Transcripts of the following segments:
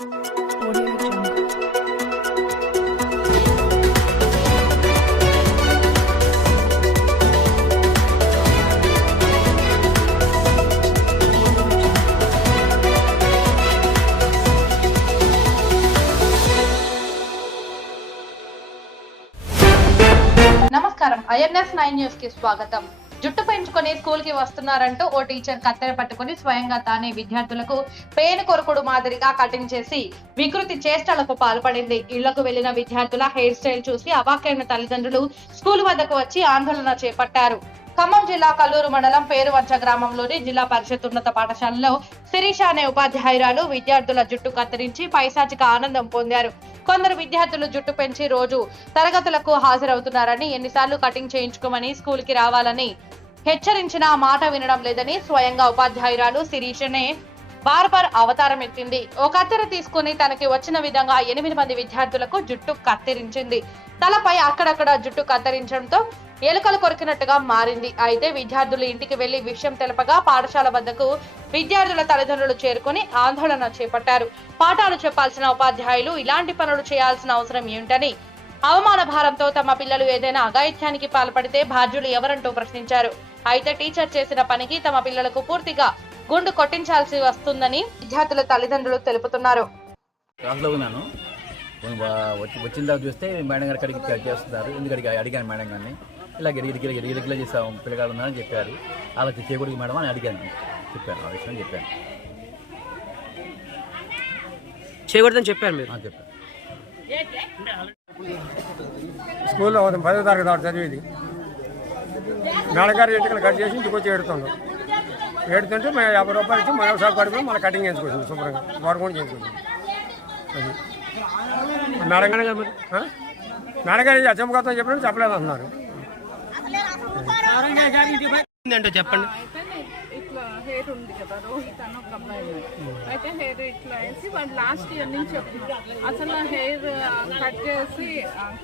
Audio Jungle. నమస్కారం INS nine news కి స్వాగతం జుట్టు పెంచుకొని స్కూల్కి వస్తున్నారంటూ ఓ టీచర్ కత్తెర పట్టుకుని స్వయంగా తానే విద్యార్థులకు పేను కొరకుడు మాదిరిగా కటింగ్ చేసి వికృతి చేష్టలకు పాల్పడింది. ఇళ్ళకు వెళ్ళిన విద్యార్థుల హెయిర్ స్టైల్ చూసి అవాక్కైన తల్లిదండ్రులు స్కూల్ వద్దకు వచ్చి ఆందోళన చేపట్టారు. ఖమ్మం జిల్లా కల్లూరు మండలం పేరువంచ గ్రామంలోని జిల్లా పరిషత్ ఉన్నత పాఠశాలలో శిరీష అనే ఉపాధ్యాయురాలు విద్యార్థుల జుట్టు కత్తిరించి పైశాచిక ఆనందం పొందారు. కొందరు విద్యార్థులు జుట్టు పెంచి రోజు తరగతులకు హాజరవుతున్నారని ఎన్నిసార్లు కటింగ్ చేయించుకోమని స్కూల్కి రావాలని హెచ్చరించినా మాట వినడం లేదని స్వయంగా ఉపాధ్యాయురాలు శిరీషనే బార్బర్ అవతారం ఎత్తింది. ఓ కత్తెర తీసుకుని తనకి వచ్చిన విధంగా ఎనిమిది మంది విద్యార్థులకు జుట్టు కత్తిరించింది. తలపై అక్కడక్కడ జుట్టు కత్తిరించడంతో ఎలుకలు కొరికినట్టుగా మారింది. అయితే విద్యార్థులు ఇంటికి వెళ్ళి విషయం తెలపగా పాఠశాల వద్దకు విద్యార్థుల తల్లిదండ్రులు చేరుకుని ఆందోళన చేపట్టారు. పాఠాలు చెప్పాల్సిన ఉపాధ్యాయులు ఇలాంటి పనులు చేయాల్సిన అవసరం ఏమిటని అవమాన భారంతో తమ పిల్లలు ఏదైనా అఘాయిత్యానికి పాల్పడితే బాధ్యులు ఎవరంటూ ప్రశ్నించారు. అయితే టీచర్ చేసిన పనికి తమ పిల్లలకు పూర్తిగా గుండు కొట్టించాల్సి వస్తుందని విద్యార్థుల తల్లిదండ్రులు తెలుపుతున్నారు. వచ్చిన తర్వాత చూస్తే మేడం గారు అక్కడికి చేస్తున్నారు. ఎందుకంటే అడిగాను మేడం గారిని. ఇలా గిరి గిరి గిరి గిరి చేసాం పిల్లగాడు ఉన్నారని చెప్పారు. అలా చేయకూడదు మేడం అని అడిగాను. చెప్పాను ఆ విషయం చెప్పాను. చేయకూడదని చెప్పారు మీరు. చెప్పాను స్కూల్లో పదో తరగతి వాడు చదివేది. మేడగారు ఎంటికలు కట్ చేసి ఇంటికి వచ్చి ఏడుతుండు. ఏడుతుంటే మేము యాభై రూపాయలు ఇచ్చి మన షాప్ కడుపు మళ్ళీ కటింగ్ చేయించుకోవచ్చు శుభ్రంగా. వాడు కూడా చేయించుకోవచ్చు అది. మేడగారు మరి మేడగారు అచ్చమ్మగతం చెప్పినట్టు చెప్పలేదు అంటున్నారు ఏంటో చెప్పండి. హెయిర్ ఉంది కదా రోహిత్ అని ఒక అబ్బాయి అయితే హెయిర్ ఇట్లా వేసి వాడు లాస్ట్ ఇయర్ నుంచి చెప్తున్నాడు అసలు హెయిర్ కట్ చేసి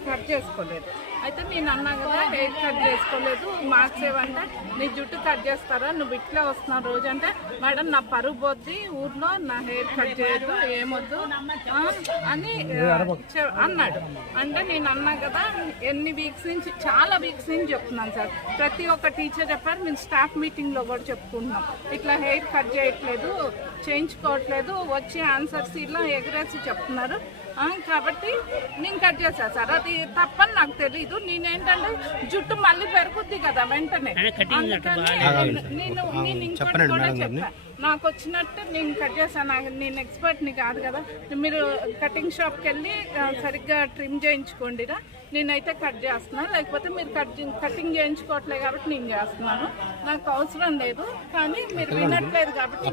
కట్ చేసుకోలేదు. అయితే నేను అన్నా కదా హెయిర్ కట్ చేసుకోలేదు మార్క్స్ ఏమంటే నీ జుట్టు కట్ చేస్తారా? నువ్వు ఇట్లా వస్తున్నావు రోజు. అంటే మేడం నా పరుగు పోద్ది ఊర్లో నా హెయిర్ కట్ చేయదు ఏమొద్దు. అని చె- అన్నాడు. అంటే నేను అన్నా కదా ఎన్ని వీక్స్ నుంచి చాలా వీక్స్ నుంచి చెప్తున్నాను సార్. ప్రతి ఒక్క టీచర్ చెప్పారు మేము స్టాఫ్ మీటింగ్లో కూడా చెప్పుకుంటున్నాం. ఇట్లా హెయిర్ కట్ చేయట్లేదు చేయించుకోవట్లేదు వచ్చి ఆన్సర్స్ ఇలా ఎగరేసి చెప్తున్నారు. కాబట్టి నేను కట్ చేశాను సార్. అది తప్పని నాకు తెలియదు నేనేంటంటే జుట్టు మళ్ళీ పెరుగుద్ది కదా వెంటనే. నేను- నేను నేను ఇంకోటి కూడా నాకు వచ్చినట్టు నేను కట్ చేశాను నేను ఎక్స్పర్ట్ని కాదు కదా. మీరు కటింగ్ షాప్కి వెళ్ళి సరిగ్గా ట్రిమ్ చేయించుకోండిరా నేనైతే కట్ చేస్తున్నాను లేకపోతే మీరు కట్ కటింగ్ చేయించుకోవట్లేదు కాబట్టి నేను చేస్తున్నాను. నాకు అవసరం లేదు. కానీ మీరు వినట్లేదు కాబట్టి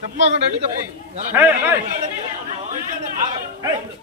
చెప్పమోకండి చెప్పు.